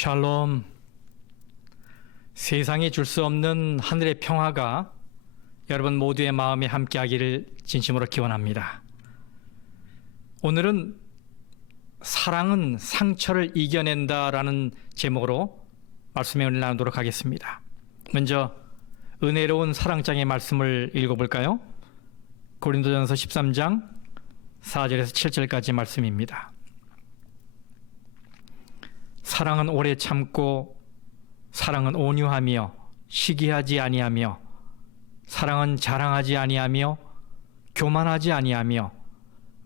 샬롬. 세상이 줄 수 없는 하늘의 평화가 여러분 모두의 마음에 함께하기를 진심으로 기원합니다. 오늘은 사랑은 상처를 이겨낸다라는 제목으로 말씀의 은혜를 나누도록 하겠습니다. 먼저 은혜로운 사랑장의 말씀을 읽어볼까요? 고린도전서 13장 4절에서 7절까지 말씀입니다. 사랑은 오래 참고 사랑은 온유하며 시기하지 아니하며 사랑은 자랑하지 아니하며 교만하지 아니하며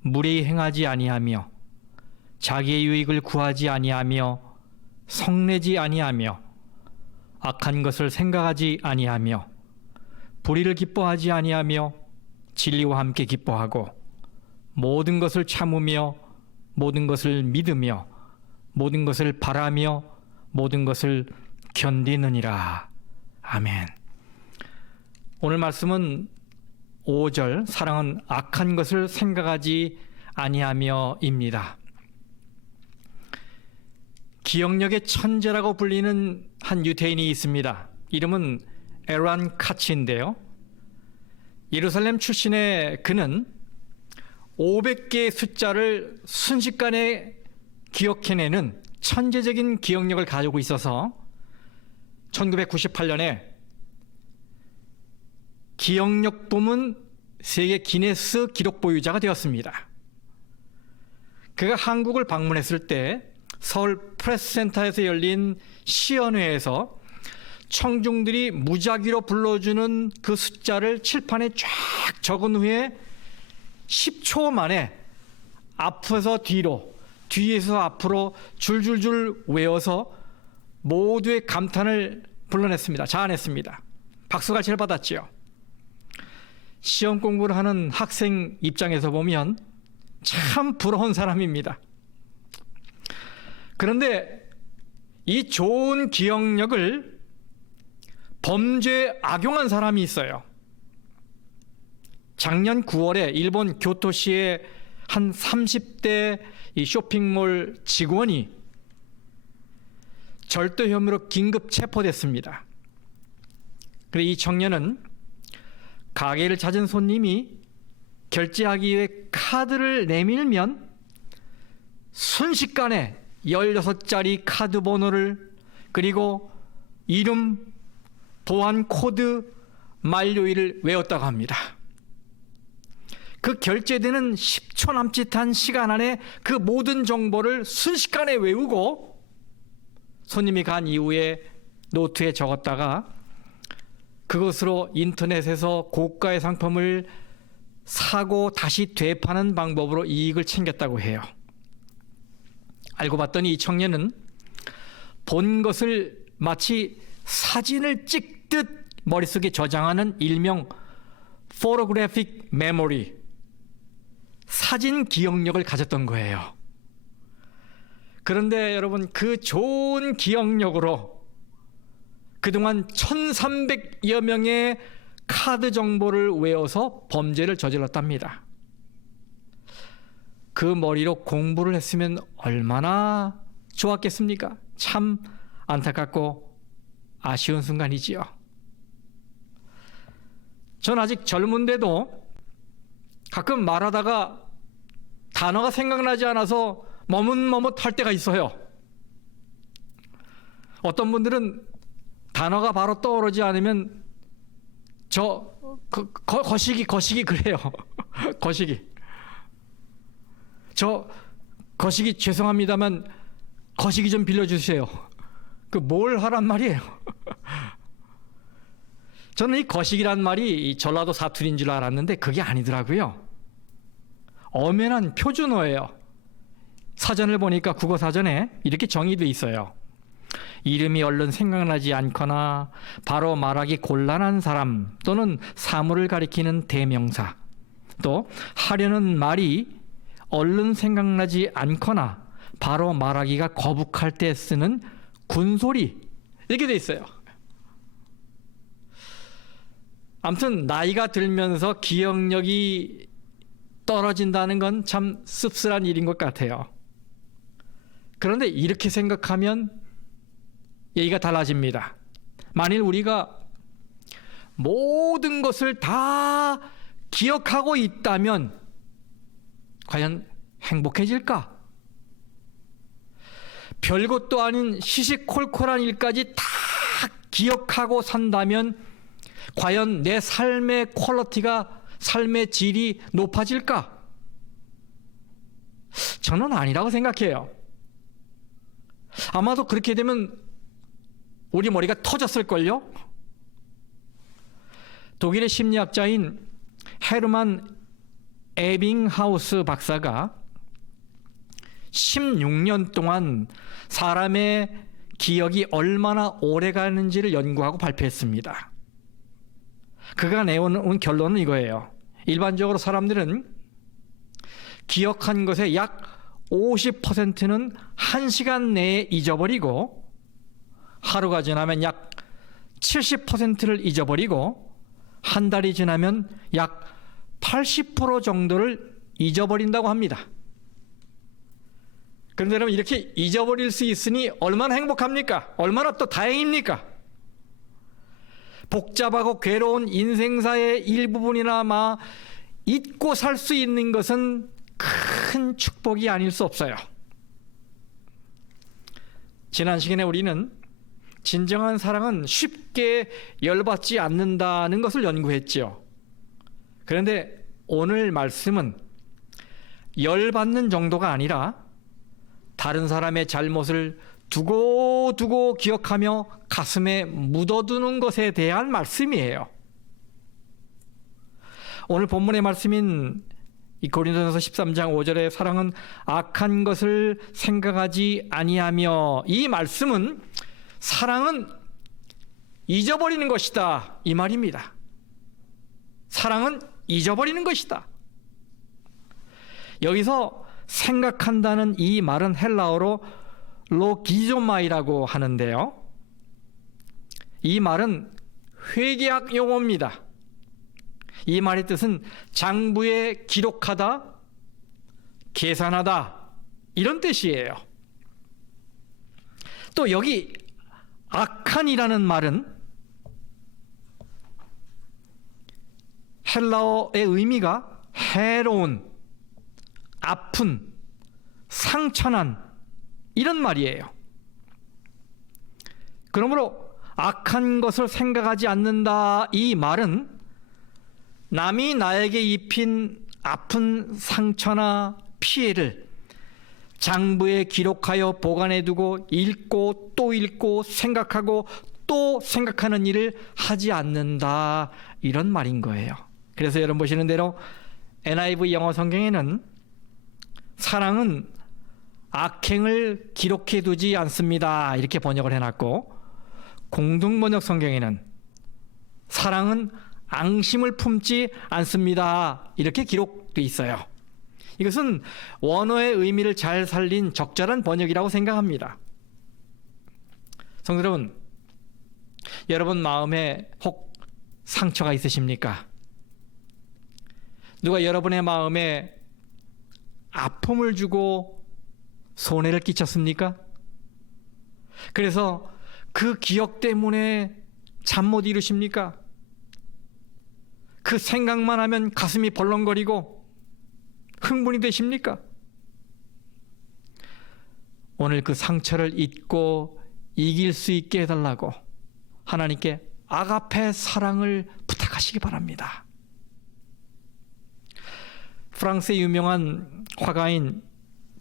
무례히 행하지 아니하며 자기의 유익을 구하지 아니하며 성내지 아니하며 악한 것을 생각하지 아니하며 불의를 기뻐하지 아니하며 진리와 함께 기뻐하고 모든 것을 참으며 모든 것을 믿으며 모든 것을 바라며 모든 것을 견디느니라. 아멘. 오늘 말씀은 5절 사랑은 악한 것을 생각하지 아니하며입니다. 기억력의 천재라고 불리는 한 유대인이 있습니다. 이름은 에란 카치인데요. 예루살렘 출신의 그는 500개의 숫자를 순식간에 기억해내는 천재적인 기억력을 가지고 있어서 1998년에 기억력 부문 세계 기네스 기록 보유자가 되었습니다. 그가 한국을 방문했을 때 서울 프레스센터에서 열린 시연회에서 청중들이 무작위로 불러주는 그 숫자를 칠판에 쫙 적은 후에 10초 만에 앞에서 뒤로 뒤에서 앞으로 줄줄줄 외워서 모두의 감탄을 불러냈습니다. 자아냈습니다. 박수가 제일 받았지요. 시험 공부를 하는 학생 입장에서 보면 참 부러운 사람입니다. 그런데 이 좋은 기억력을 범죄에 악용한 사람이 있어요. 작년 9월에 일본 교토시의 한 30대 이 쇼핑몰 직원이 절도 혐의로 긴급 체포됐습니다. 그리고 이 청년은 가게를 찾은 손님이 결제하기 위해 카드를 내밀면 순식간에 16자리 카드 번호를 그리고 이름, 보안 코드, 만료일을 외웠다고 합니다. 그 결제되는 10초 남짓한 시간 안에 그 모든 정보를 순식간에 외우고 손님이 간 이후에 노트에 적었다가 그것으로 인터넷에서 고가의 상품을 사고 다시 되파는 방법으로 이익을 챙겼다고 해요. 알고 봤더니 이 청년은 본 것을 마치 사진을 찍듯 머릿속에 저장하는 일명 photographic memory, 사진 기억력을 가졌던 거예요. 그런데 여러분, 그 좋은 기억력으로 그동안 1300여 명의 카드 정보를 외워서 범죄를 저질렀답니다. 그 머리로 공부를 했으면 얼마나 좋았겠습니까? 참 안타깝고 아쉬운 순간이지요. 전 아직 젊은데도 가끔 말하다가 단어가 생각나지 않아서 머뭇머뭇할 때가 있어요. 어떤 분들은 단어가 바로 떠오르지 않으면 거시기 그래요. 거시기 죄송합니다만 거시기 좀 빌려주세요. 그 뭘 하란 말이에요. 저는 이 거시기란 말이 이 전라도 사투리인 줄 알았는데 그게 아니더라고요. 엄연한 표준어예요. 사전을 보니까 국어 사전에 이렇게 정의되어 있어요. 이름이 얼른 생각나지 않거나 바로 말하기 곤란한 사람 또는 사물을 가리키는 대명사, 또 하려는 말이 얼른 생각나지 않거나 바로 말하기가 거북할 때 쓰는 군소리, 이렇게 돼 있어요. 아무튼 나이가 들면서 기억력이 떨어진다는 건 참 씁쓸한 일인 것 같아요. 그런데 이렇게 생각하면 얘기가 달라집니다. 만일 우리가 모든 것을 다 기억하고 있다면 과연 행복해질까? 별것도 아닌 시시콜콜한 일까지 다 기억하고 산다면 과연 내 삶의 퀄리티가, 삶의 질이 높아질까? 저는 아니라고 생각해요. 아마도 그렇게 되면 우리 머리가 터졌을걸요? 독일의 심리학자인 헤르만 에빙하우스 박사가 16년 동안 사람의 기억이 얼마나 오래 가는지를 연구하고 발표했습니다. 그가 내온 결론은 이거예요. 일반적으로 사람들은 기억한 것의 약 50%는 1시간 내에 잊어버리고, 하루가 지나면 약 70%를 잊어버리고, 한 달이 지나면 약 80% 정도를 잊어버린다고 합니다. 그런데 여러분, 이렇게 잊어버릴 수 있으니 얼마나 행복합니까? 얼마나 또 다행입니까? 복잡하고 괴로운 인생사의 일부분이나마 잊고 살 수 있는 것은 큰 축복이 아닐 수 없어요. 지난 시간에 우리는 진정한 사랑은 쉽게 열받지 않는다는 것을 연구했죠. 그런데 오늘 말씀은 열받는 정도가 아니라 다른 사람의 잘못을 두고두고 기억하며 가슴에 묻어두는 것에 대한 말씀이에요. 오늘 본문의 말씀인 이 고린도전서 13장 5절의 사랑은 악한 것을 생각하지 아니하며, 이 말씀은 사랑은 잊어버리는 것이다, 이 말입니다. 사랑은 잊어버리는 것이다. 여기서 생각한다는 이 말은 헬라어로 로기조마이라고 하는데요, 이 말은 회계학 용어입니다. 이 말의 뜻은 장부에 기록하다, 계산하다, 이런 뜻이에요. 또 여기 악한이라는 말은 헬라어의 의미가 해로운, 아픈, 상처난, 이런 말이에요. 그러므로 악한 것을 생각하지 않는다, 이 말은 남이 나에게 입힌 아픈 상처나 피해를 장부에 기록하여 보관해두고 읽고 또 읽고 생각하고 또 생각하는 일을 하지 않는다, 이런 말인 거예요. 그래서 여러분 보시는 대로 NIV 영어 성경에는 사랑은 악행을 기록해두지 않습니다, 이렇게 번역을 해놨고, 공동번역 성경에는 사랑은 앙심을 품지 않습니다, 이렇게 기록되어 있어요. 이것은 원어의 의미를 잘 살린 적절한 번역이라고 생각합니다. 성도 여러분, 여러분 마음에 혹 상처가 있으십니까? 누가 여러분의 마음에 아픔을 주고 손해를 끼쳤습니까? 그래서 그 기억 때문에 잠 못 이루십니까? 그 생각만 하면 가슴이 벌렁거리고 흥분이 되십니까? 오늘 그 상처를 잊고 이길 수 있게 해달라고 하나님께 아가페 사랑을 부탁하시기 바랍니다. 프랑스의 유명한 화가인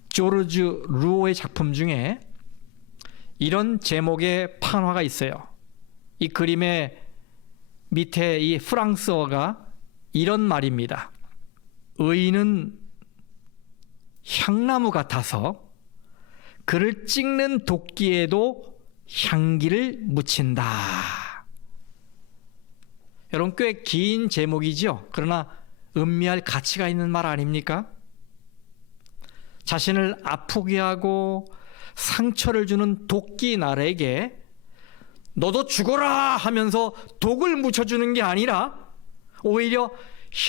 조르주 루오의 작품 중에 이런 제목의 판화가 있어요. 이 그림의 밑에 이 프랑스어가 이런 말입니다. 의인은 향나무 같아서 그를 찍는 도끼에도 향기를 묻힌다. 여러분, 꽤 긴 제목이죠. 그러나 음미할 가치가 있는 말 아닙니까? 자신을 아프게 하고 상처를 주는 도끼 날에게 너도 죽어라 하면서 독을 묻혀주는 게 아니라 오히려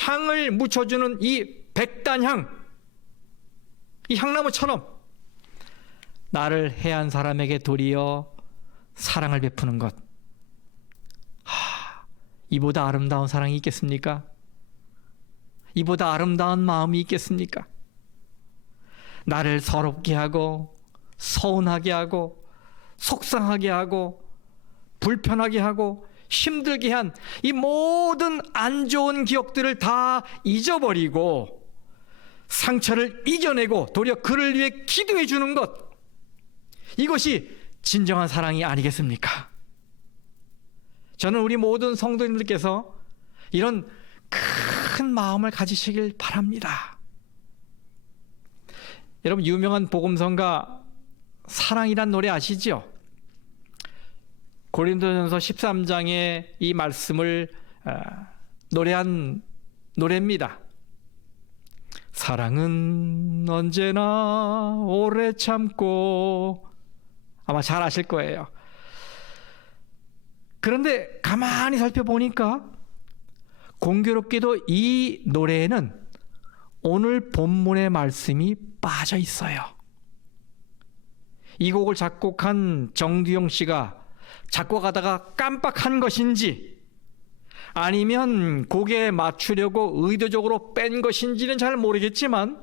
향을 묻혀주는 이 백단향, 이 향나무처럼 나를 해한 사람에게 도리어 사랑을 베푸는 것. 이보다 아름다운 사랑이 있겠습니까? 이보다 아름다운 마음이 있겠습니까? 나를 서럽게 하고 서운하게 하고 속상하게 하고 불편하게 하고 힘들게 한 이 모든 안 좋은 기억들을 다 잊어버리고 상처를 이겨내고 도리어 그를 위해 기도해 주는 것, 이것이 진정한 사랑이 아니겠습니까? 저는 우리 모든 성도님들께서 이런 큰 마음을 가지시길 바랍니다. 여러분, 유명한 복음성가 사랑이란 노래 아시죠? 고린도전서 13장의 이 말씀을 노래한 노래입니다. 사랑은 언제나 오래 참고, 아마 잘 아실 거예요. 그런데 가만히 살펴보니까 공교롭게도 이 노래에는 오늘 본문의 말씀이 빠져 있어요. 이 곡을 작곡한 정두영 씨가 작곡하다가 깜빡한 것인지 아니면 곡에 맞추려고 의도적으로 뺀 것인지는 잘 모르겠지만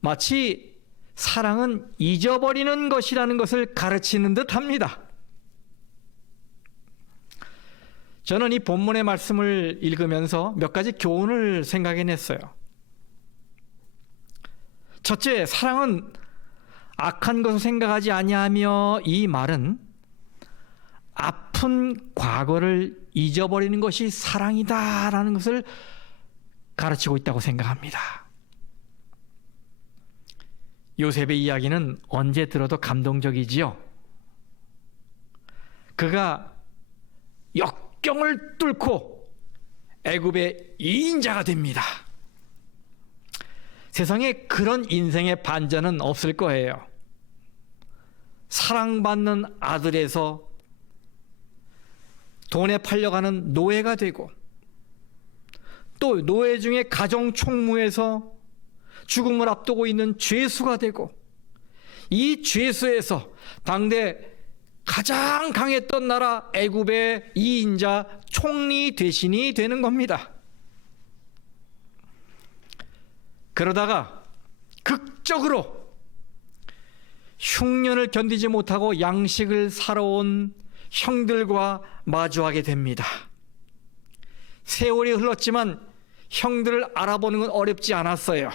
마치 사랑은 잊어버리는 것이라는 것을 가르치는 듯 합니다. 저는 이 본문의 말씀을 읽으면서 몇 가지 교훈을 생각해냈어요. 첫째, 사랑은 악한 것을 생각하지 아니하며, 이 말은 아픈 과거를 잊어버리는 것이 사랑이다라는 것을 가르치고 있다고 생각합니다. 요셉의 이야기는 언제 들어도 감동적이지요. 그가 역경을 뚫고 애굽의 2인자가 됩니다. 세상에 그런 인생의 반전은 없을 거예요. 사랑받는 아들에서 돈에 팔려가는 노예가 되고, 또 노예 중에 가정 총무에서 죽음을 앞두고 있는 죄수가 되고, 이 죄수에서 당대 가장 강했던 나라 애굽의 2인자 총리 대신이 되는 겁니다. 그러다가 극적으로 흉년을 견디지 못하고 양식을 사러 온 형들과 마주하게 됩니다. 세월이 흘렀지만 형들을 알아보는 건 어렵지 않았어요.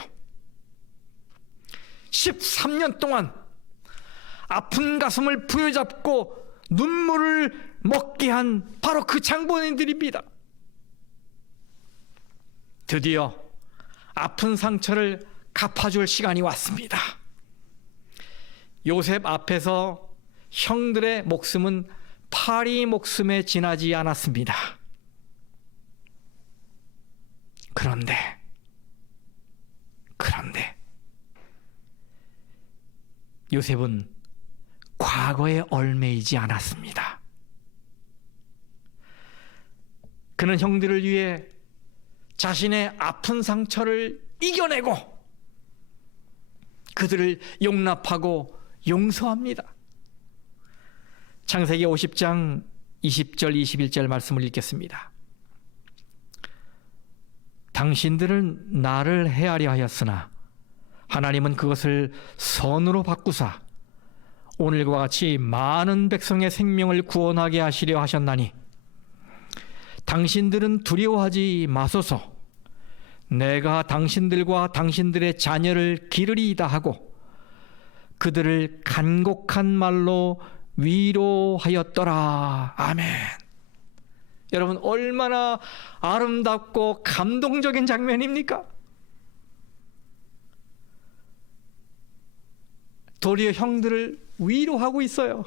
13년 동안 아픈 가슴을 부여잡고 눈물을 먹게 한 바로 그 장본인들입니다. 드디어 아픈 상처를 갚아줄 시간이 왔습니다. 요셉 앞에서 형들의 목숨은 파리 목숨에 지나지 않았습니다. 그런데 요셉은 과거에 얽매이지 않았습니다. 그는 형들을 위해 자신의 아픈 상처를 이겨내고 그들을 용납하고 용서합니다. 창세기 50장 20절 21절 말씀을 읽겠습니다. 당신들은 나를 해하려 하였으나 하나님은 그것을 선으로 바꾸사 오늘과 같이 많은 백성의 생명을 구원하게 하시려 하셨나니 당신들은 두려워하지 마소서. 내가 당신들과 당신들의 자녀를 기르리이다 하고 그들을 간곡한 말로 위로하였더라. 아멘. 여러분, 얼마나 아름답고 감동적인 장면입니까? 도리어 형들을 위로하고 있어요.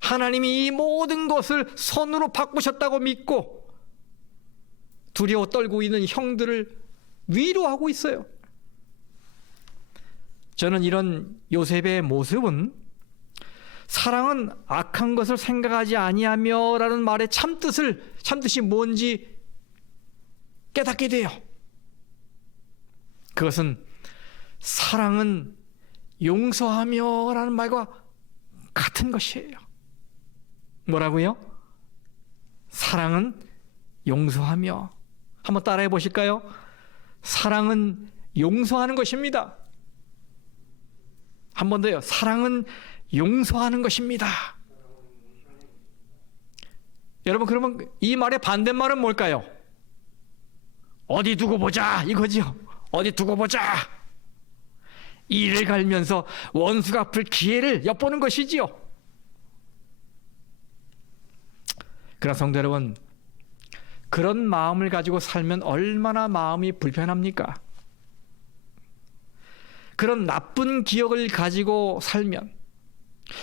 하나님이 이 모든 것을 선으로 바꾸셨다고 믿고 두려워 떨고 있는 형들을 위로하고 있어요. 저는 이런 요셉의 모습은 사랑은 악한 것을 생각하지 아니하며 라는 말의 참뜻이 뭔지 깨닫게 돼요. 그것은 사랑은 용서하며 라는 말과 같은 것이에요. 뭐라고요? 사랑은 용서하며. 한번 따라해 보실까요? 사랑은 용서하는 것입니다. 한 번 더요. 사랑은 용서하는 것입니다. 여러분, 그러면 이 말의 반대말은 뭘까요? 어디 두고 보자 이거죠. 어디 두고 보자. 이를 갈면서 원수 갚을 기회를 엿보는 것이지요. 그러나 성도 여러분, 그런 마음을 가지고 살면 얼마나 마음이 불편합니까? 그런 나쁜 기억을 가지고 살면,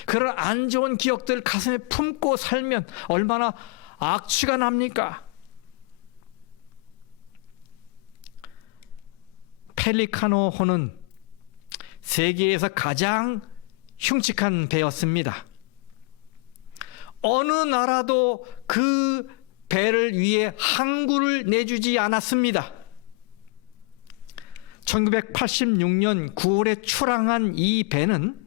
그런 안 좋은 기억들 가슴에 품고 살면 얼마나 악취가 납니까? 펠리카노호는 세계에서 가장 흉측한 배였습니다. 어느 나라도 그 배를 위해 항구를 내주지 않았습니다. 1986년 9월에 출항한 이 배는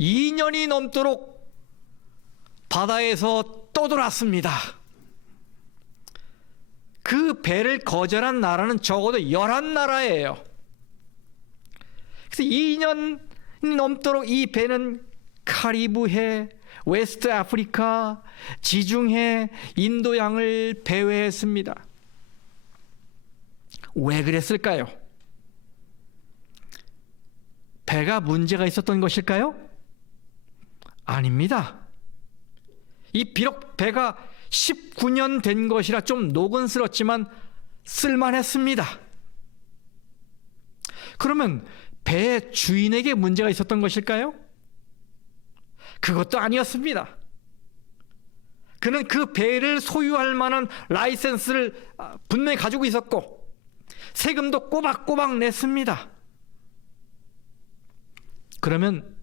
2년이 넘도록 바다에서 떠돌았습니다. 그 배를 거절한 나라는 적어도 11나라예요. 그래서 2년이 넘도록 이 배는 카리브해, 웨스트 아프리카, 지중해, 인도양을 배회했습니다. 왜 그랬을까요? 배가 문제가 있었던 것일까요? 아닙니다. 이 비록 배가 19년 된 것이라 좀 노근스럽지만 쓸만했습니다. 그러면 배의 주인에게 문제가 있었던 것일까요? 그것도 아니었습니다. 그는 그 배를 소유할 만한 라이센스를 분명히 가지고 있었고 세금도 꼬박꼬박 냈습니다. 그러면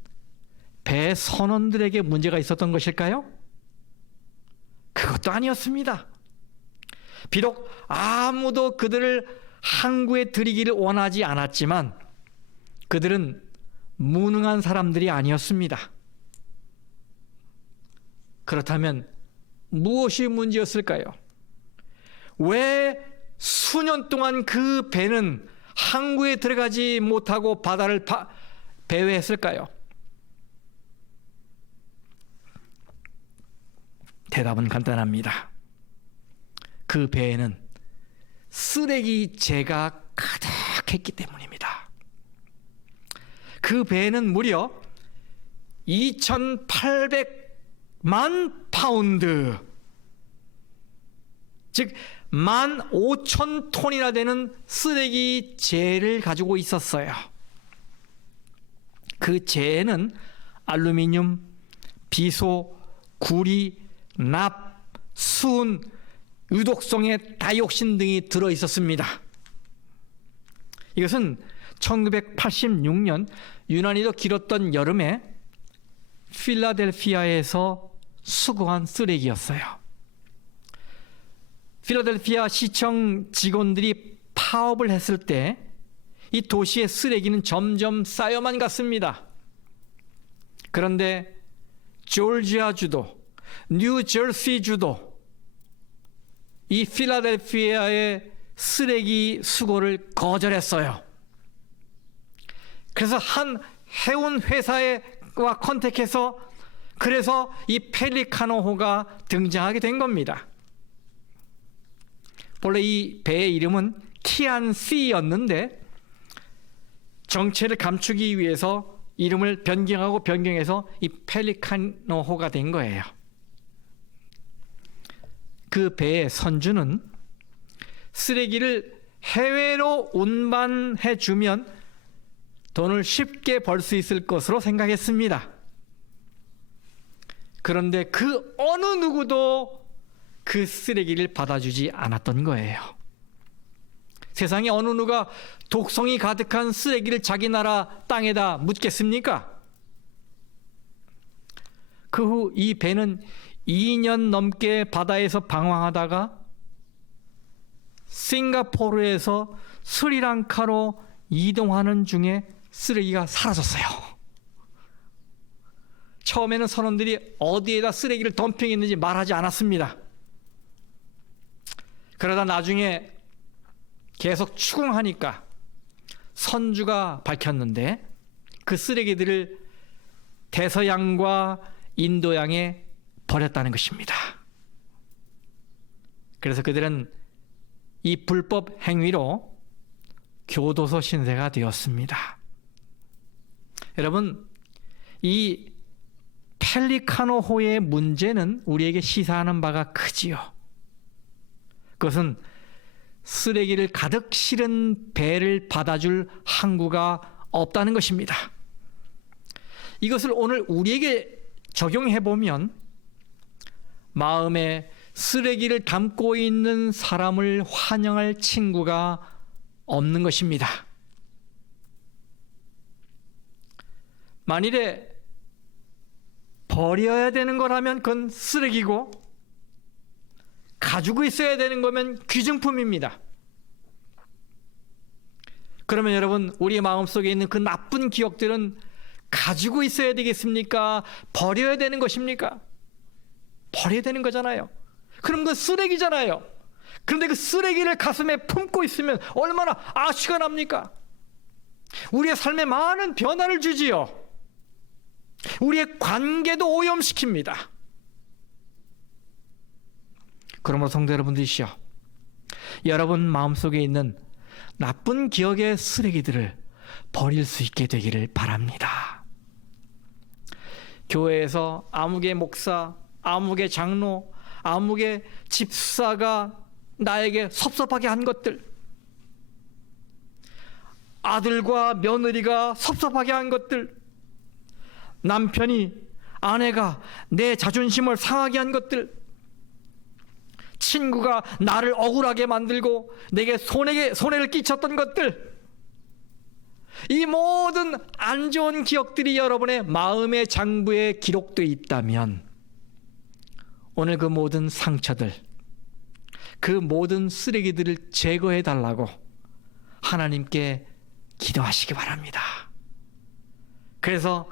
배 선원들에게 문제가 있었던 것일까요? 그것도 아니었습니다. 비록 아무도 그들을 항구에 들이기를 원하지 않았지만 그들은 무능한 사람들이 아니었습니다. 그렇다면 무엇이 문제였을까요? 왜 수년 동안 그 배는 항구에 들어가지 못하고 바다를 배회했을까요? 대답은 간단합니다. 그 배에는 쓰레기재가 가득했기 때문입니다. 그 배에는 무려 2,800만 파운드, 즉 15,000톤이나 되는 쓰레기재를 가지고 있었어요. 그 재에는 알루미늄, 비소, 구리, 납, 수은, 유독성의 다이옥신 등이 들어 있었습니다. 이것은 1986년 유난히도 길었던 여름에 필라델피아에서 수거한 쓰레기였어요. 필라델피아 시청 직원들이 파업을 했을 때 이 도시의 쓰레기는 점점 쌓여만 갔습니다. 그런데 조지아주도, 뉴저시주도 이 필라델피아의 쓰레기 수거를 거절했어요. 그래서 한 해운 회사와 컨택해서 그래서 이 펠리카노호가 등장하게 된 겁니다. 본래 이 배의 이름은 키안시였는데 정체를 감추기 위해서 이름을 변경해서 이 펠리카노호가 된 거예요. 그 배의 선주는 쓰레기를 해외로 운반해 주면 돈을 쉽게 벌 수 있을 것으로 생각했습니다. 그런데 그 어느 누구도 그 쓰레기를 받아주지 않았던 거예요. 세상에 어느 누가 독성이 가득한 쓰레기를 자기 나라 땅에다 묻겠습니까? 그 후 이 배는 2년 넘게 바다에서 방황하다가 싱가포르에서 스리랑카로 이동하는 중에 쓰레기가 사라졌어요. 처음에는 선원들이 어디에다 쓰레기를 덤핑했는지 말하지 않았습니다. 그러다 나중에 계속 추궁하니까 선주가 밝혔는데 그 쓰레기들을 대서양과 인도양에 버렸다는 것입니다. 그래서 그들은 이 불법 행위로 교도소 신세가 되었습니다. 여러분, 이 펠리카노호의 문제는 우리에게 시사하는 바가 크지요. 그것은 쓰레기를 가득 실은 배를 받아줄 항구가 없다는 것입니다. 이것을 오늘 우리에게 적용해 보면 마음에 쓰레기를 담고 있는 사람을 환영할 친구가 없는 것입니다. 만일에 버려야 되는 거라면 그건 쓰레기고 가지고 있어야 되는 거면 귀중품입니다. 그러면 여러분, 우리 마음속에 있는 그 나쁜 기억들은 가지고 있어야 되겠습니까? 버려야 되는 것입니까? 버려야 되는 거잖아요. 그럼 그 쓰레기잖아요. 그런데 그 쓰레기를 가슴에 품고 있으면 얼마나 아쉬가 납니까? 우리의 삶에 많은 변화를 주지요. 우리의 관계도 오염시킵니다. 그러므로 성도 여러분들이시여, 여러분 마음속에 있는 나쁜 기억의 쓰레기들을 버릴 수 있게 되기를 바랍니다. 교회에서 아무개 목사, 아무개 장로, 아무개 집사가 나에게 섭섭하게 한 것들, 아들과 며느리가 섭섭하게 한 것들, 남편이, 아내가 내 자존심을 상하게 한 것들, 친구가 나를 억울하게 만들고 내게 손해를 끼쳤던 것들, 이 모든 안 좋은 기억들이 여러분의 마음의 장부에 기록되어 있다면 오늘 그 모든 상처들, 그 모든 쓰레기들을 제거해 달라고 하나님께 기도하시기 바랍니다. 그래서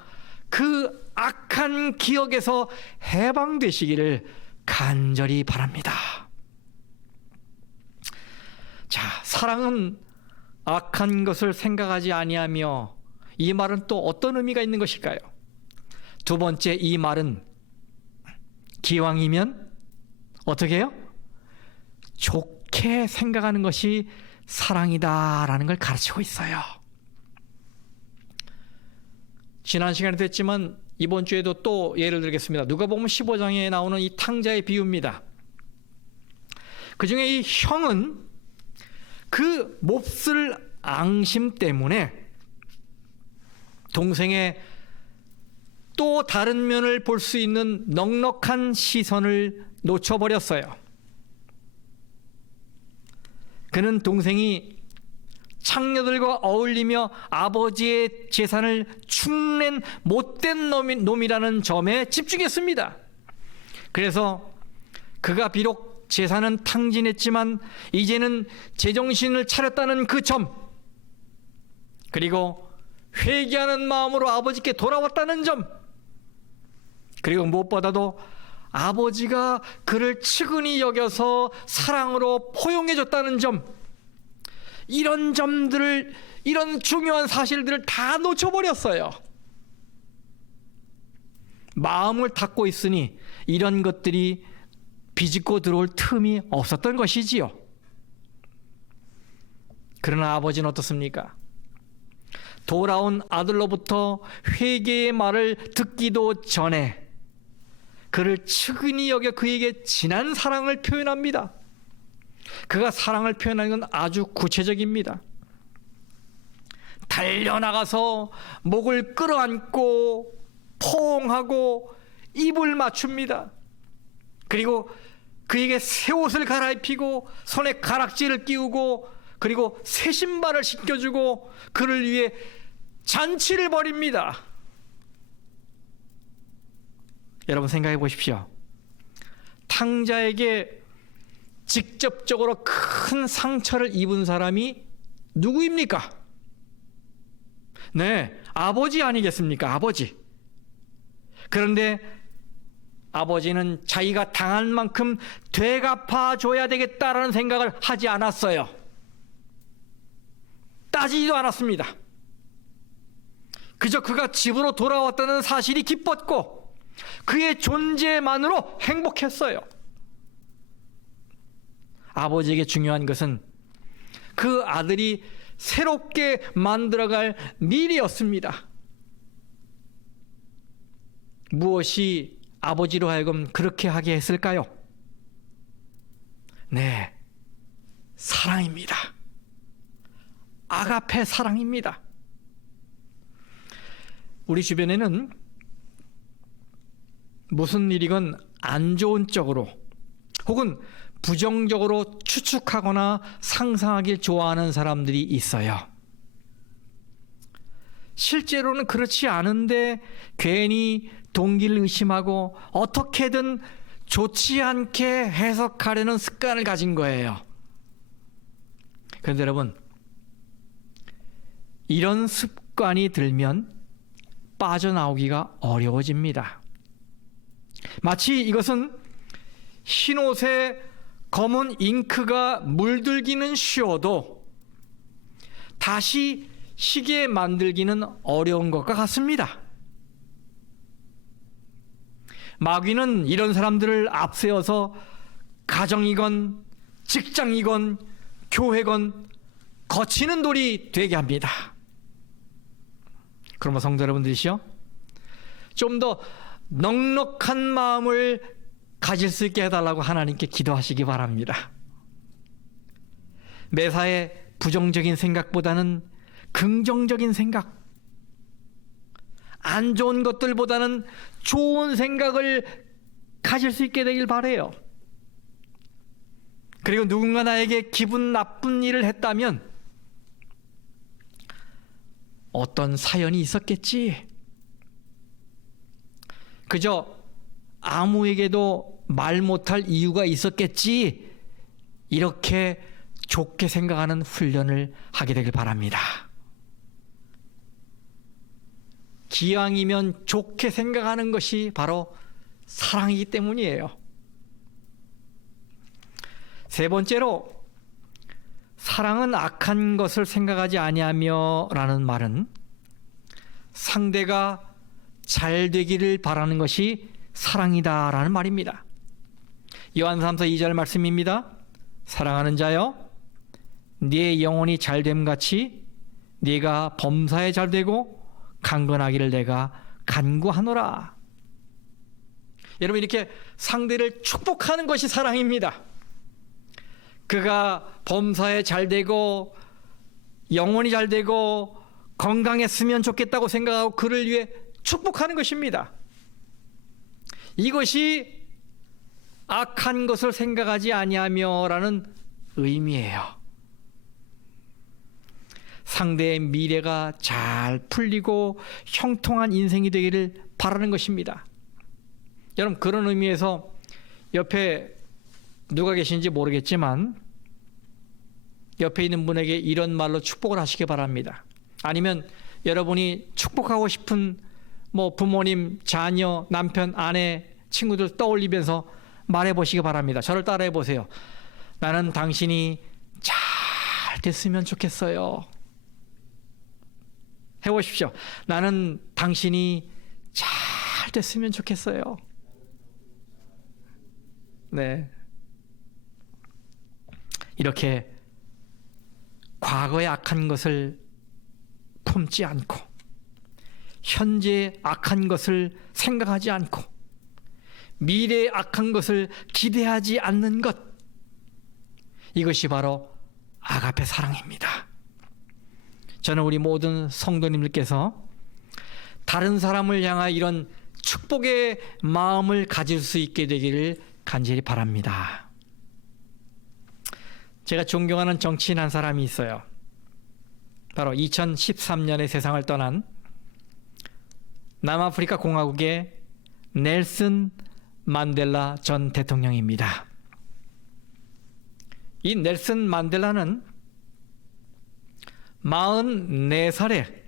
그 악한 기억에서 해방되시기를 간절히 바랍니다. 자, 사랑은 악한 것을 생각하지 아니하며, 이 말은 또 어떤 의미가 있는 것일까요? 두 번째, 이 말은 기왕이면 어떻게 해요? 좋게 생각하는 것이 사랑이다라는 걸 가르치고 있어요. 지난 시간에도 했지만 이번 주에도 또 예를 들겠습니다. 누가복음 15장에 나오는 이 탕자의 비유입니다. 그 중에 이 형은 그 몹쓸 앙심 때문에 동생의 또 다른 면을 볼 수 있는 넉넉한 시선을 놓쳐버렸어요. 그는 동생이 창녀들과 어울리며 아버지의 재산을 축낸 못된 놈이라는 점에 집중했습니다. 그래서 그가 비록 재산은 탕진했지만 이제는 제정신을 차렸다는 그 점, 그리고 회개하는 마음으로 아버지께 돌아왔다는 점, 그리고 무엇보다도 아버지가 그를 측은히 여겨서 사랑으로 포용해줬다는 점, 이런 점들을, 이런 중요한 사실들을 다 놓쳐버렸어요. 마음을 닫고 있으니 이런 것들이 비집고 들어올 틈이 없었던 것이지요. 그러나 아버지는 어떻습니까? 돌아온 아들로부터 회개의 말을 듣기도 전에 그를 측은히 여겨 그에게 진한 사랑을 표현합니다. 그가 사랑을 표현하는 건 아주 구체적입니다. 달려나가서 목을 끌어안고 포옹하고 입을 맞춥니다. 그리고 그에게 새 옷을 갈아입히고 손에 가락지를 끼우고 그리고 새 신발을 신겨주고 그를 위해 잔치를 벌입니다. 여러분 생각해 보십시오. 탕자에게 직접적으로 큰 상처를 입은 사람이 누구입니까? 네, 아버지 아니겠습니까? 아버지. 그런데 아버지는 자기가 당한 만큼 되갚아 줘야 되겠다라는 생각을 하지 않았어요. 따지지도 않았습니다. 그저 그가 집으로 돌아왔다는 사실이 기뻤고 그의 존재만으로 행복했어요. 아버지에게 중요한 것은 그 아들이 새롭게 만들어갈 미래였습니다. 무엇이 아버지로 하여금 그렇게 하게 했을까요? 네, 사랑입니다. 아가페 사랑입니다. 우리 주변에는 무슨 일이건 안 좋은 쪽으로 혹은 부정적으로 추측하거나 상상하길 좋아하는 사람들이 있어요. 실제로는 그렇지 않은데 괜히 동기를 의심하고 어떻게든 좋지 않게 해석하려는 습관을 가진 거예요. 그런데 여러분, 이런 습관이 들면 빠져나오기가 어려워집니다. 마치 이것은 흰옷에 검은 잉크가 물들기는 쉬워도 다시 희게 만들기는 어려운 것과 같습니다. 마귀는 이런 사람들을 앞세워서 가정이건 직장이건 교회건 거치는 돌이 되게 합니다. 그러면 성도 여러분들이시요, 좀 더 넉넉한 마음을 가질 수 있게 해달라고 하나님께 기도하시기 바랍니다. 매사에 부정적인 생각보다는 긍정적인 생각, 안 좋은 것들보다는 좋은 생각을 가질 수 있게 되길 바라요. 그리고 누군가 나에게 기분 나쁜 일을 했다면 어떤 사연이 있었겠지, 그저 아무에게도 말 못할 이유가 있었겠지, 이렇게 좋게 생각하는 훈련을 하게 되길 바랍니다. 기왕이면 좋게 생각하는 것이 바로 사랑이기 때문이에요. 세 번째로, 사랑은 악한 것을 생각하지 아니하며 라는 말은 상대가 잘 되기를 바라는 것이 사랑이다 라는 말입니다. 요한 3서 2절 말씀입니다. 사랑하는 자여, 네 영혼이 잘됨 같이 네가 범사에 잘되고 강건하기를 내가 간구하노라. 여러분, 이렇게 상대를 축복하는 것이 사랑입니다. 그가 범사에 잘되고 영혼이 잘되고 건강했으면 좋겠다고 생각하고 그를 위해 축복하는 것입니다. 이것이 악한 것을 생각하지 아니하며 라는 의미예요. 상대의 미래가 잘 풀리고 형통한 인생이 되기를 바라는 것입니다. 여러분, 그런 의미에서 옆에 누가 계신지 모르겠지만 옆에 있는 분에게 이런 말로 축복을 하시기 바랍니다. 아니면 여러분이 축복하고 싶은 부모님, 자녀, 남편, 아내, 친구들 떠올리면서 말해보시기 바랍니다. 저를 따라해 보세요. 나는 당신이 잘 됐으면 좋겠어요. 해보십시오. 나는 당신이 잘 됐으면 좋겠어요. 네. 이렇게 과거의 악한 것을 품지 않고 현재의 악한 것을 생각하지 않고 미래의 악한 것을 기대하지 않는 것, 이것이 바로 아가페 사랑입니다. 저는 우리 모든 성도님들께서 다른 사람을 향하여 이런 축복의 마음을 가질 수 있게 되기를 간절히 바랍니다. 제가 존경하는 정치인 한 사람이 있어요. 바로 2013년에 세상을 떠난 남아프리카 공화국의 넬슨 만델라 전 대통령입니다. 이 넬슨 만델라는 44살에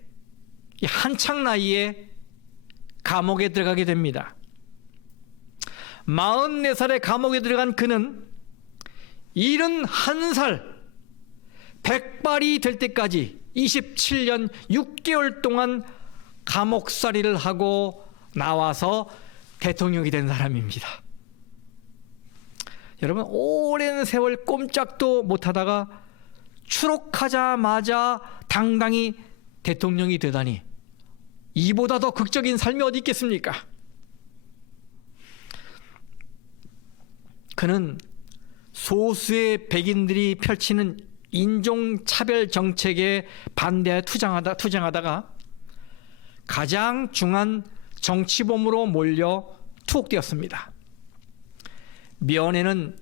한창 나이에 감옥에 들어가게 됩니다. 44살에 감옥에 들어간 그는 71살, 백발이 될 때까지 27년 6개월 동안 감옥살이를 하고 나와서 대통령이 된 사람입니다. 여러분, 오랜 세월 꼼짝도 못하다가 추록하자마자 당당히 대통령이 되다니, 이보다 더 극적인 삶이 어디 있겠습니까? 그는 소수의 백인들이 펼치는 인종차별 정책에 반대하여 투쟁하다가 가장 중한 정치범으로 몰려 투옥되었습니다. 면회는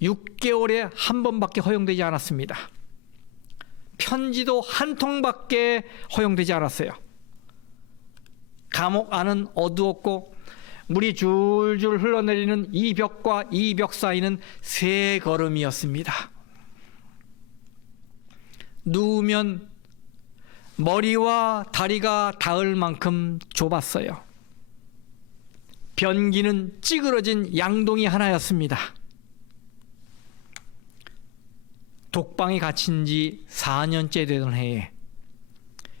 6개월에 한 번밖에 허용되지 않았습니다. 편지도 한 통밖에 허용되지 않았어요. 감옥 안은 어두웠고 물이 줄줄 흘러내리는 이 벽과 이 벽 사이는 3걸음이었습니다. 누우면 머리와 다리가 닿을 만큼 좁았어요. 변기는 찌그러진 양동이 하나였습니다. 독방에 갇힌 지 4년째 되던 해에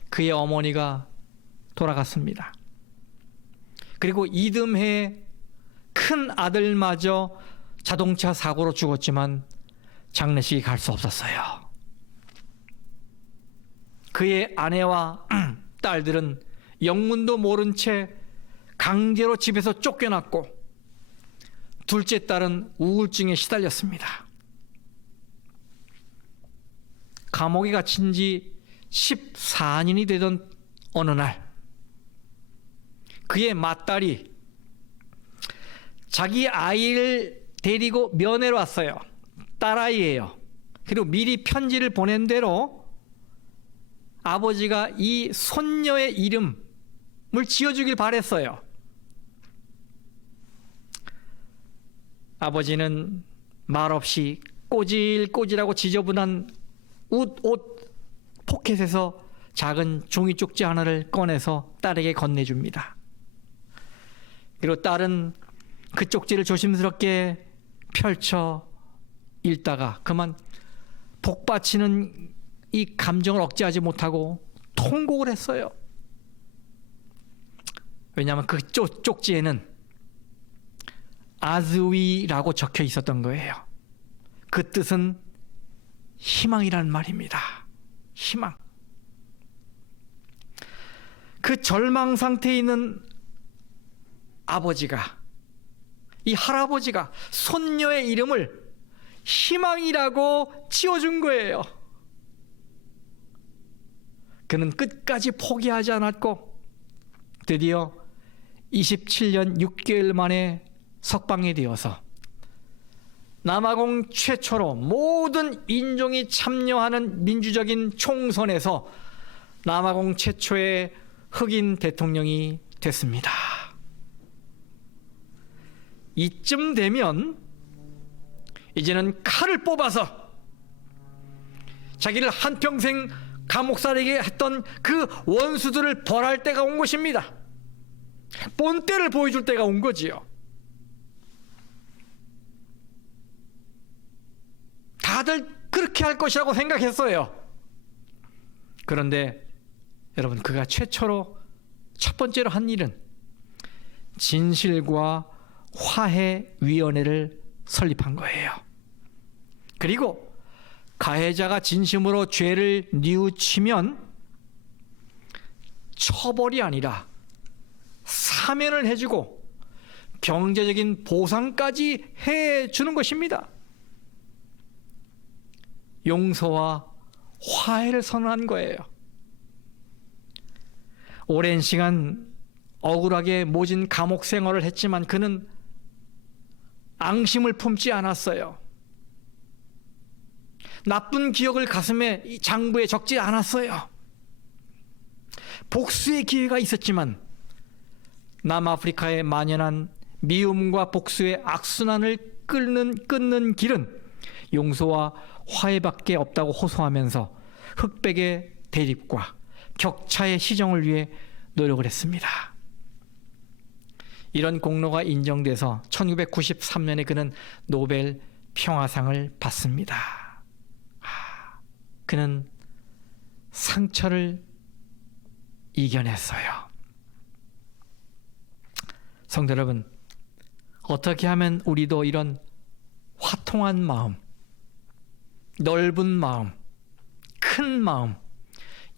그의 어머니가 돌아갔습니다. 그리고 이듬해 큰 아들마저 자동차 사고로 죽었지만 장례식에 갈 수 없었어요. 그의 아내와 딸들은 영문도 모른 채 강제로 집에서 쫓겨났고, 둘째 딸은 우울증에 시달렸습니다. 감옥에 갇힌 지 14년이 되던 어느 날, 그의 맏딸이 자기 아이를 데리고 면회로 왔어요. 딸아이예요. 그리고 미리 편지를 보낸 대로 아버지가 이 손녀의 이름을 지어주길 바랬어요. 아버지는 말없이 꼬질꼬질하고 지저분한 옷 포켓에서 작은 종이 쪽지 하나를 꺼내서 딸에게 건네줍니다. 그리고 딸은 그 쪽지를 조심스럽게 펼쳐 읽다가 그만 복받치는 이 감정을 억제하지 못하고 통곡을 했어요. 왜냐하면 그 쪽지에는 아즈위라고 적혀 있었던 거예요. 그 뜻은 희망이란 말입니다. 희망. 그 절망 상태에 있는 아버지가, 이 할아버지가 손녀의 이름을 희망이라고 지어준 거예요. 그는 끝까지 포기하지 않았고 드디어 27년 6개월 만에 석방이 되어서 남아공 최초로 모든 인종이 참여하는 민주적인 총선에서 남아공 최초의 흑인 대통령이 됐습니다. 이쯤 되면 이제는 칼을 뽑아서 자기를 한평생 감옥살이게 했던 그 원수들을 벌할 때가 온 것입니다. 본때를 보여줄 때가 온 거지요. 다들 그렇게 할 것이라고 생각했어요. 그런데 여러분, 그가 최초로 첫 번째로 한 일은 진실과 화해위원회를 설립한 거예요. 그리고 가해자가 진심으로 죄를 뉘우치면 처벌이 아니라 사면을 해주고 경제적인 보상까지 해주는 것입니다. 용서와 화해를 선언한 거예요. 오랜 시간 억울하게 모진 감옥 생활을 했지만 그는 앙심을 품지 않았어요. 나쁜 기억을 가슴에 장부에 적지 않았어요. 복수의 기회가 있었지만 남아프리카에 만연한 미움과 복수의 악순환을 끊는 길은 용서와 화해밖에 없다고 호소하면서 흑백의 대립과 격차의 시정을 위해 노력을 했습니다. 이런 공로가 인정돼서 1993년에 그는 노벨 평화상을 받습니다. 그는 상처를 이겨냈어요. 성도 여러분, 어떻게 하면 우리도 이런 화통한 마음, 넓은 마음, 큰 마음,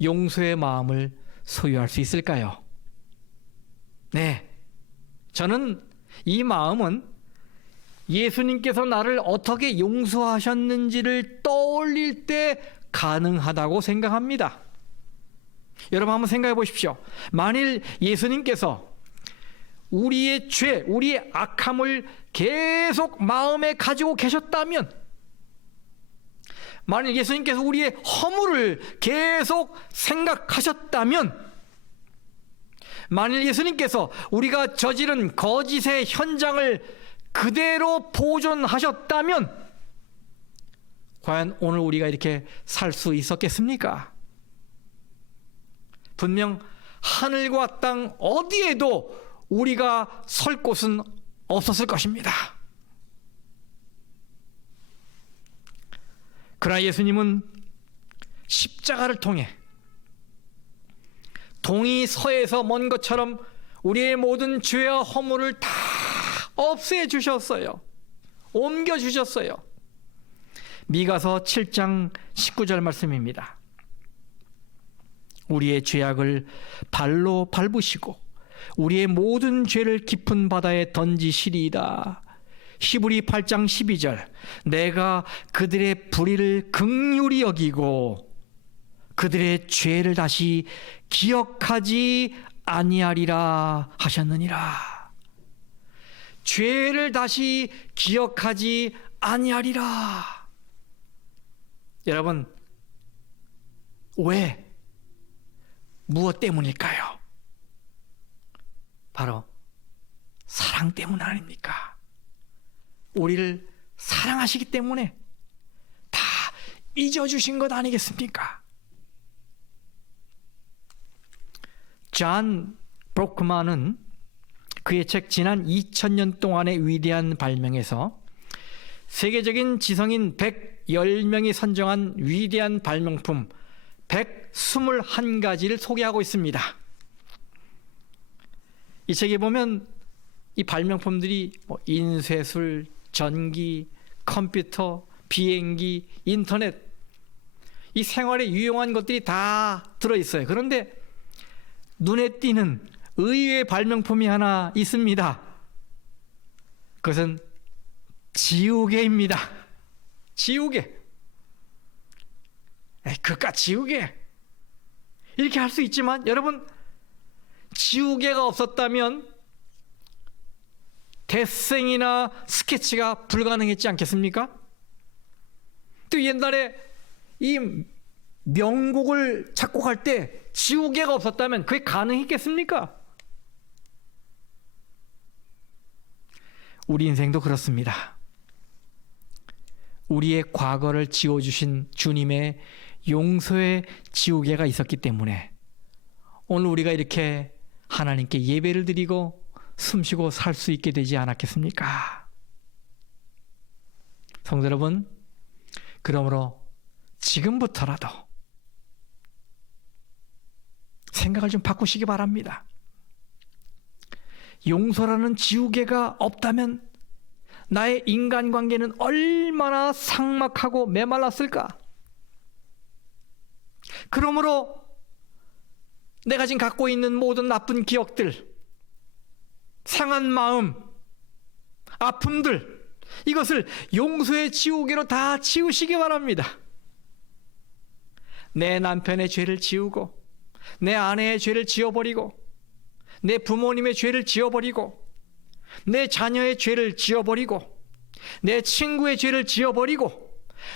용서의 마음을 소유할 수 있을까요? 네, 저는 이 마음은 예수님께서 나를 어떻게 용서하셨는지를 떠올릴 때 가능하다고 생각합니다. 여러분 한번 생각해 보십시오. 만일 예수님께서 우리의 죄, 우리의 악함을 계속 마음에 가지고 계셨다면, 만일 예수님께서 우리의 허물을 계속 생각하셨다면, 만일 예수님께서 우리가 저지른 거짓의 현장을 그대로 보존하셨다면 과연 오늘 우리가 이렇게 살 수 있었겠습니까? 분명 하늘과 땅 어디에도 우리가 설 곳은 없었을 것입니다. 그러나 예수님은 십자가를 통해 동이 서에서 먼 것처럼 우리의 모든 죄와 허물을 다 없애 주셨어요. 옮겨 주셨어요. 미가서 7장 19절 말씀입니다. 우리의 죄악을 발로 밟으시고 우리의 모든 죄를 깊은 바다에 던지시리이다. 히브리 8장 12절 내가 그들의 불의를 긍휼히 여기고 그들의 죄를 다시 기억하지 아니하리라 하셨느니라. 죄를 다시 기억하지 아니하리라. 여러분, 왜? 무엇 때문일까요? 바로 사랑 때문 아닙니까? 우리를 사랑하시기 때문에 다 잊어주신 것 아니겠습니까? 존 브로크만은 그의 책 지난 2000년 동안의 위대한 발명에서 세계적인 지성인 110명이 선정한 위대한 발명품 121가지를 소개하고 있습니다. 이 책에 보면 이 발명품들이 인쇄술, 전기, 컴퓨터, 비행기, 인터넷, 이 생활에 유용한 것들이 다 들어있어요. 그런데 눈에 띄는 의외의 발명품이 하나 있습니다. 그것은 지우개입니다. 지우개. 그깟 지우개. 이렇게 할 수 있지만 여러분, 지우개가 없었다면 데생이나 스케치가 불가능했지 않겠습니까? 또 옛날에 이 명곡을 작곡할 때 지우개가 없었다면 그게 가능했겠습니까? 우리 인생도 그렇습니다. 우리의 과거를 지워주신 주님의 용서의 지우개가 있었기 때문에 오늘 우리가 이렇게 하나님께 예배를 드리고 숨쉬고 살 수 있게 되지 않았겠습니까? 성도 여러분, 그러므로 지금부터라도 생각을 좀 바꾸시기 바랍니다. 용서라는 지우개가 없다면 나의 인간관계는 얼마나 삭막하고 메말랐을까? 그러므로 내가 지금 갖고 있는 모든 나쁜 기억들, 상한 마음, 아픔들, 이것을 용서의 지우개로 다 지우시기 바랍니다. 내 남편의 죄를 지우고, 내 아내의 죄를 지워버리고, 내 부모님의 죄를 지워버리고, 내 자녀의 죄를 지워버리고, 내 친구의 죄를 지워버리고,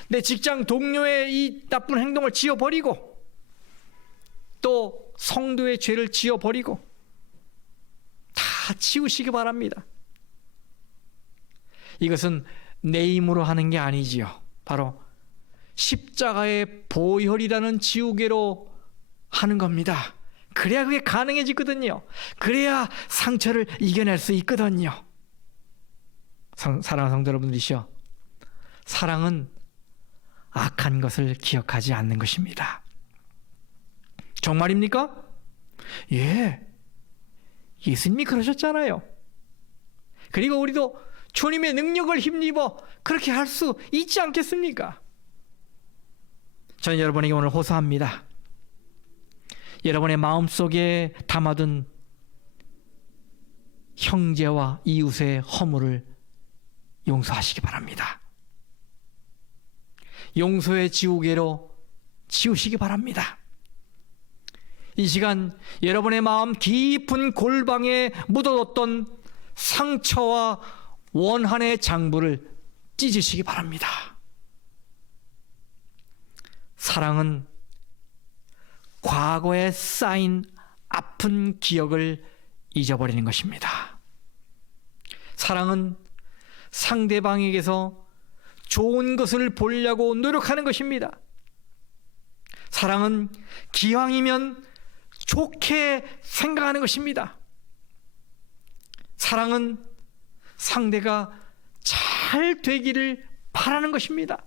내 직장 동료의 이 나쁜 행동을 지워버리고, 또 성도의 죄를 지워버리고 다 지우시기 바랍니다. 이것은 내 힘으로 하는 게 아니지요. 바로 십자가의 보혈이라는 지우개로 하는 겁니다. 그 그래야 그게 가능해지거든요. 그래야 상처를 이겨낼 수 있거든요. 사랑하는 성도 여러분들이시여, 사랑은 악한 것을 기억하지 않는 것입니다. 정말입니까? 예, 예수님이 그러셨잖아요. 그리고 우리도 주님의 능력을 힘입어 그렇게 할 수 있지 않겠습니까? 저는 여러분에게 오늘 호소합니다. 여러분의 마음속에 담아둔 형제와 이웃의 허물을 용서하시기 바랍니다. 용서의 지우개로 지우시기 바랍니다. 이 시간 여러분의 마음 깊은 골방에 묻어뒀던 상처와 원한의 장부를 찢으시기 바랍니다. 사랑은 과거에 쌓인 아픈 기억을 잊어버리는 것입니다. 사랑은 상대방에게서 좋은 것을 보려고 노력하는 것입니다. 사랑은 기왕이면 좋게 생각하는 것입니다. 사랑은 상대가 잘 되기를 바라는 것입니다.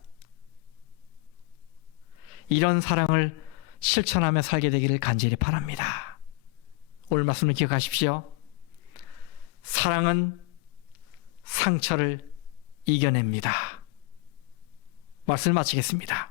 이런 사랑을 실천하며 살게 되기를 간절히 바랍니다. 오늘 말씀을 기억하십시오. 사랑은 상처를 이겨냅니다. 말씀을 마치겠습니다.